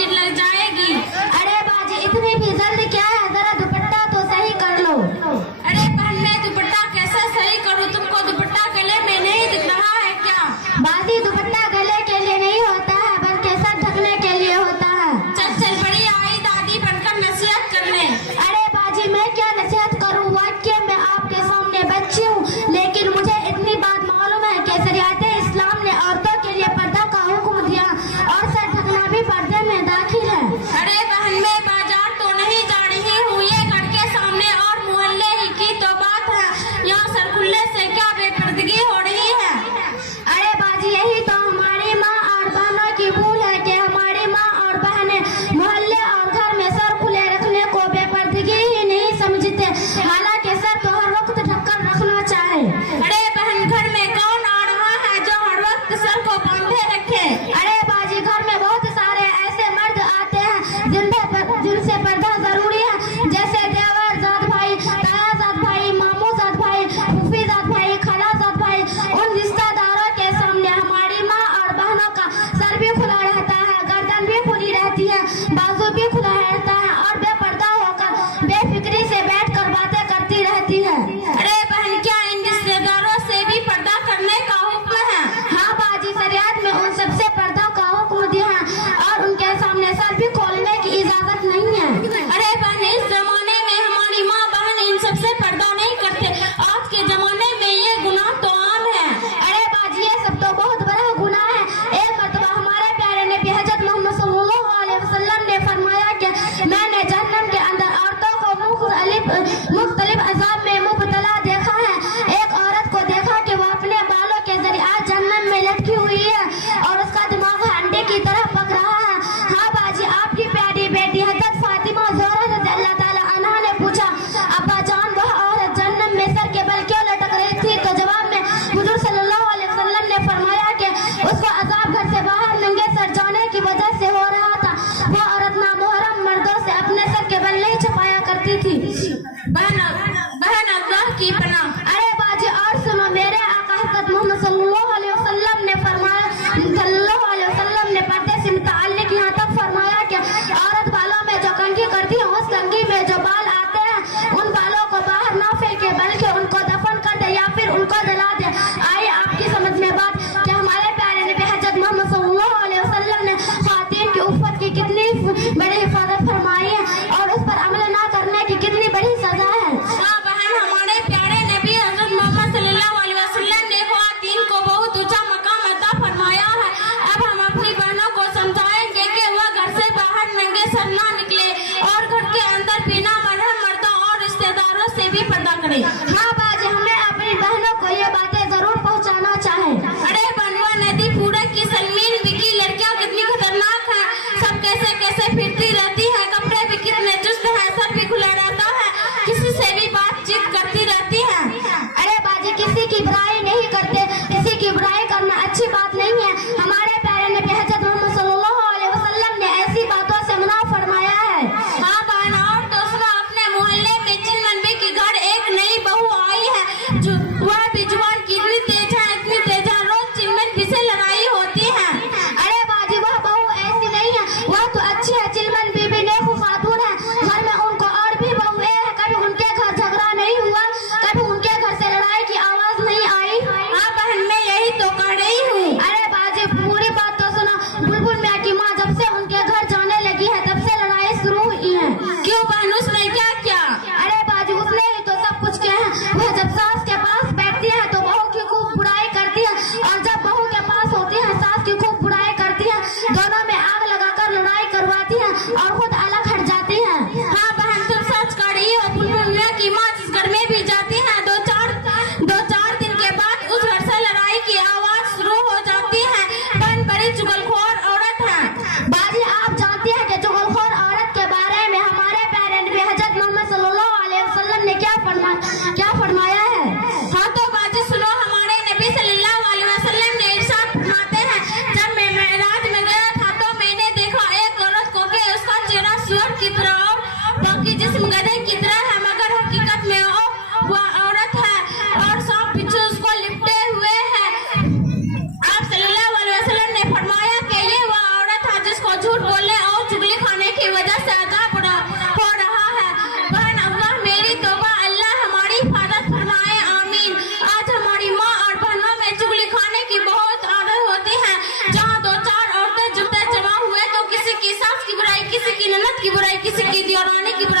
फिर लग जाएगी। अरे बाजी इतनी भी जल्दी क्या है, जरा दुपट्टा तो सही कर लो। अरे बहन मैं दुपट्टा कैसे सही करूँ, तुमको दुपट्टा गले में नहीं दिख रहा है क्या? बाजी दुपट्टा गले के लिए नहीं होता है, बल्कि सर ढकने के लिए होता है। चल बड़ी आई दादी बनकर नसीहत करने। अरे बाजी मैं क्या नसीहत करूँ, वाक्य में आपके सामने बच्ची हूँ, लेकिन मुझे इतनी बात मालूम है कि शरीयत इस्लाम ने औरतों के लिए पर्दा का हुक्म दिया और सर ढकना भी पर्दे में दाखिल है। अरे बहन मैं बाजार तो नहीं जा रही हूँ, ये घर के सामने और मोहल्ले ही की तो बात है, यहाँ सर खुलने से क्या बेपर्दगी हो रही है? अरे बाजी यही तो हमारी माँ और बहनों की भूल है कि हमारी माँ और बहनें मोहल्ले और घर में सर खुले रखने को बेपर्दगी ही नहीं समझते, हालांकि सर तो हर वक्त ढककर रखना चाहे। अरे बहन घर में कौन आ रहा है जो हर वक्त सर को बांधे रखे? अरे बाजी घर में बहुत सारे ऐसे मर्द आते हैं जिनसे पर्दा जरूरी है, जैसे देवर जात भाई, ताया जात भाई, मामू जात भाई, फूफी जात भाई, खाला जात भाई। उन रिश्तेदारों के सामने हमारी माँ और बहनों का सर भी खुला रहता है, गर्दन भी खुली रहती है, बाजू भी खुला रहता है और बेपर्दा होकर बेफिक्री से बैठकर बातें करती रहती है। अरे बहन क्या इन रिश्तेदारों से भी पर्दा करने का हुक्म है? हाँ बाजी शरीयत में उन सबसे पर्दा का हुक्म दिया है और उनके सामने सर भी खोलने की इजाजत नहीं है। अरे बहन इस जमाने में हमारी माँ बहन इन सबसे पर्दा नहीं करते, आज के जमाने में ये गुनाह तो आम है। अरे बाजी ये सब तो बहुत बड़ा गुनाह है। एक मर्तबा हमारे प्यारे नबी हजरत मोहम्मद सल्लल्लाहु अलैहि वसल्लम ने फरमाया कि मैंने जहन्नम के अंदर औरतों को मुख्तलिफ अज़ाब में मुब्तला देखा है। एक औरत को देखा कि वो अपने बालों के जरिए आज जहन्नम में लटकी हुई है और उसका दिमाग अंडे की तरह पक रहा है। हाँ बाजी आपकी प्यारी बेटी हजरत फातिमा ज़ोहरा रज़ियल्लाहु ताला अन्हा ने पूछा, अब्बा जान वह औरत जहन्नम में सर के बल क्यों लटक रही थी? तो जवाब में हुजूर सल्लल्लाहु अलैहि वसल्लम ने फरमाया कि उसको अजाब घर से बाहर नंगे सर जाने की वजह से हो रहा था। वह औरत नामुहर्रम मर्दों से अपने सर के बल नहीं छुपाया करती थी। बहन अल्लाह की पनाह। अरे बाजी और सुनो, मेरे आका हज़रत मोहम्मद सल्लल्लाहु अलैहि वसल्लम ने पर्दे से मुताल्लिक यहाँ तक फरमाया कि औरत बालों में जो कंघी करती है, उस कंघी में जो बाल आते हैं उन बालों को बाहर ना फेंके, बल्कि उनको दफन कर दे या फिर उनको जला दे। आइए आपकी समझ में बात कि हमारे प्यारे नबी हजरत मोहम्मद सल्लल्लाहु अलैहि वसल्लम ने ख़वातीन की उफ़्फ़त की कितनी बड़ी हिफाजत फरमाई है और उस पर अमल ना करने की कितनी बड़ी सजा है। हाँ बहन हमारे प्यारे नबी हजरत मोहम्मद सल्लल्लाहु अलैहि वसल्लम ने ख़वातीन को बहुत ऊंचा मकाम अता फरमाया है। अब हम अपनी बहनों को समझाएंगे कि वह घर से बाहर नंगे सर ना निकले और घर के अंदर बिना महरम मर्दों और रिश्तेदारों से भी पर्दा करें। हाँ बाजी हमें अपनी बहनों को ये बातें जरूर पहुँचाना चाहे। अरे बनवा नदी पूरे की सलमीन बिकी लड़कियां कितनी खतरनाक है, सब कैसे कैसे फिरती रहती है, कपड़े भी कितने चुस्त है, सर भी खुला रहता है, किसी से भी बातचीत करती रहती है। अरे बाजी किसी की बुराई नहीं करते, किसी की बुराई करना अच्छी बात नहीं है। हमारे प्यारे नबी हजरत मोहम्मद सल्लल्लाहु अलैहि वसल्लम ने ऐसी बातों से मना फरमाया है। हाँ बहन और दूसरा अपने मोहल्ले में चिन्मन बी के घर एक नई बहू आई है, जो वह भी जुबान की इतनी तेज है, रोज चिन्मन बी से लड़ाई होती है। अरे बाजी वह बहू ऐसी नहीं है, वह तो अच्छी है, चिलमन बीबी नेक खातून है। घर में उनको और भी बहुएं हैं, कभी उनके घर झगड़ा नहीं हुआ, कभी उनके घर से लड़ाई की आवाज नहीं आई। हाँ बहन मैं यही तो कह रही हूँ। अरे बाजी पूरी बात तो सुनो, बुलबुल मियाँ की माँ जब से उनके घर जाने लगी है तब से लड़ाई शुरू हुई है। क्यों बहन उसने क्या किया? अरे बाजी उसने ही तो सब कुछ किया है। वह जब सास के पास बैठती है तो बहू की खूब बुराई करती है और जब बहू के पास होती है सास की खूब बुराई करती है, दोनों में आग लगाकर लड़ाई करवाती है और खुद अलग हट जाती है। हाँ बहन तुम सच कर रही हो। बुलबुल मियाँ की माँ जिस घर में भी जाती है दो चार दिन के बाद उस घर से लड़ाई की आवाज शुरू हो जाती है। बहन बड़ी चुगलखोर औरत है। बाजी आप जानती है कि चुगलखोर औरत के बारे में हमारे प्यारे नबी हजरत मोहम्मद सल्लल्लाहु अलैहि वसल्लम ने क्या फरमाया है? हाँ तो बाजी सुनो, हमारे नबी सल्लल्लाहु अलैहि वसल्लम ने इरशाद फरमाते हैं, जब मैं मेराज में गया था तो मैंने देखा एक औरत को कि उसका चेहरा सूअर की तरह और बाकी जिस्म गधे की तरह है, मगर हकीकत में वह औरत है और सांप बिच्छू उसको लिपटे हुए है। आप सल्लल्लाहु अलैहि वसल्लम ने फरमाया कि ये वह औरत है जिसको झूठ बोलने और किसी की ननद की बुराई, किसी की दियोरानी की बुराई